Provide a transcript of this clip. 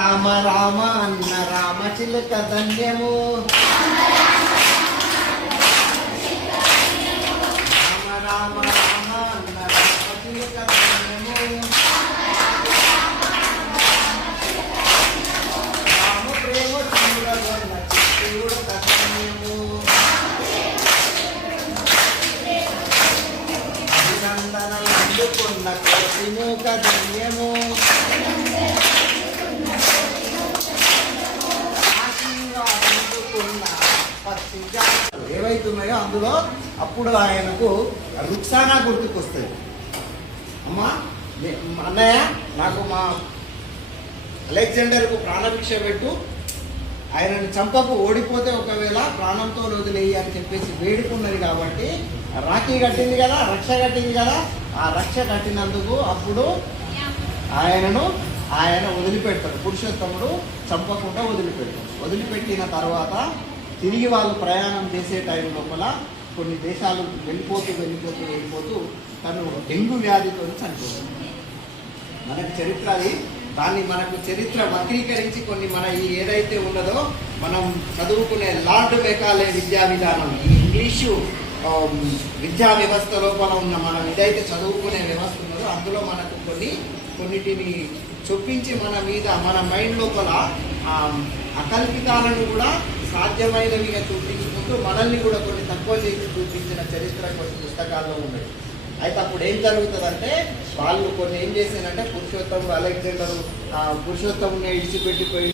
రామ రామ అన్న రామచిలుక ధన్యము, రామ రామ రామ అన్న రామచిలుక ధన్యము, రామ ప్రేమ చూడగొన్న చిత్తూడక ధన్యము, అభినందనలు అందుకున్న కోటిమూక ధన్యము, ఏవైతున్నాయో అందులో అప్పుడు ఆయనకు రుక్సానా గుర్తుకొస్తుంది. అమ్మా అన్నయ్య నాకు మా అలెగ్జాండర్కు ప్రాణభిక్ష పెట్టు, ఆయనను చంపకు, ఓడిపోతే ఒకవేళ ప్రాణంతో వదిలేయి అని చెప్పేసి వేడుకున్నది. కాబట్టి రాఖీ కట్టింది కదా, రక్ష కట్టింది కదా, ఆ రక్ష కట్టినందుకు అప్పుడు ఆయన వదిలిపెడతాడు. పురుషోత్తముడు చంపకుండా వదిలిపెడతాడు. వదిలిపెట్టిన తర్వాత తిరిగి వాళ్ళు ప్రయాణం చేసే టైం లోపల కొన్ని దేశాలు వెళ్ళిపోతూ తను డెంగ్యూ వ్యాధితో చనిపోతుంది. మనకు చరిత్ర అది. దాన్ని మనకు చరిత్ర వక్రీకరించి కొన్ని మన ఈ ఏదైతే ఉన్నదో మనం చదువుకునే లార్డ్ మెకాలే విద్యా విధానం, ఈ ఇంగ్లీషు విద్యా వ్యవస్థ లోపల ఉన్న మనం ఏదైతే చదువుకునే వ్యవస్థ ఉన్నదో అందులో మనకు కొన్నిటిని చొప్పించి మన మైండ్ లోపల అకల్పితాలను కూడా సాధ్యమైనవిగా చూపించుకుంటూ మనల్ని కూడా కొన్ని తక్కువ చేసి చూపించిన చరిత్ర కొన్ని పుస్తకాల్లో ఉన్నాయి. అయితే అప్పుడు ఏం జరుగుతుందంటే వాళ్ళు కొన్ని ఏం చేశారంటే పురుషోత్తముడు అలెగ్జాండర్ పురుషోత్తముని ఇడిచిపెట్టిపోయి